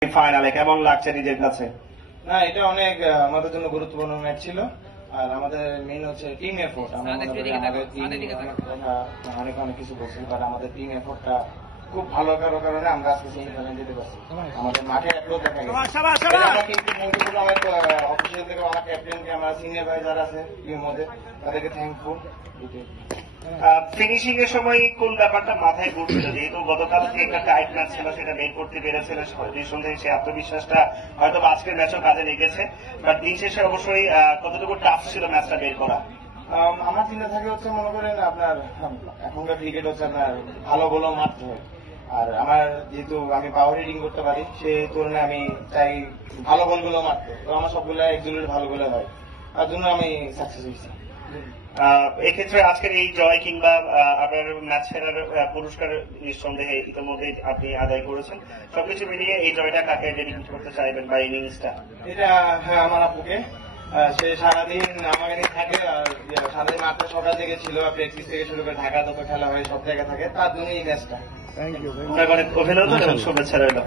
ফাইনালে কেমন লাগছে নিজের কাছে? না, এটা অনেক আমাদের জন্য গুরুত্বপূর্ণ ম্যাচ ছিল। আর আমাদের মেইন হচ্ছে টিম এফোর্ট। আমাদের অনেক অনেক কিছু বলছি, বাট আমাদের টিম এফোর্টটা খুব ভালো করার কারণে আমরা আজকে সেমিফাইনালে যেতে পারছি। আমাদের মাঠে একটু দেখা গেছে। আমরা কিন্তু থ্যাঙ্কফুল, আমার অফিসিয়াল থেকে আমার ক্যাপ্টেনকে, আমার সিনিয়র ভাই যারা আছে টিমের মধ্যে, তাদেরকে থ্যাঙ্কফুল। ফিনিশিং এর সময় কোন ব্যাপারটা মাথায় ঘুরছিল? যেহেতু গতকাল একটা টাইট ম্যাচ ছিল, সেটা বের করতে পেরেছিল নিঃসন্দেহে, সেই আত্মবিশ্বাসটা হয়তো আজকের ম্যাচও কাজে লেগেছে, বাট দিন শেষে অবশ্যই কতটুকু টাফ ছিল ম্যাচটা বের করা? আমার চিন্তা থাকে হচ্ছে, মনে করেন আপনার এখনকার ক্রিকেট হচ্ছে আপনার ভালো বলেও মারতে হয়। আর আমার যেহেতু আমি পাওয়ার হিটিং করতে পারি, সেই তুলনায় আমি চাই ভালো বলগুলো মারতে। তো আমার সবগুলো একজনের ভালো বলে হয়, তার জন্য আমি সাকসেস হয়েছি। এক্ষেত্রে আজকের এই জয় কিংবা আপনার ম্যাচ ফেরার পুরস্কার নিঃসন্দেহে ইতিমধ্যে আপনি আদায় করেছেন। সবকিছু মিলিয়ে এই জয়টা কাকে ডেডিকেট করতে চাইবেন বা ইনিংসটা? এটা হ্যাঁ, আমার আপুকে। সে সারাদিন আমাকে নিয়ে থাকে, আর সারাদিন মাত্র সকাল থেকে ছিল, প্র্যাকটিস থেকে শুরু করে ঢাকা যত খেলা হয় সব জায়গায় থাকে, তার জন্য এই ম্যাচটা। অনেক অনেক অভিনন্দন এবং শুভেচ্ছা রইল।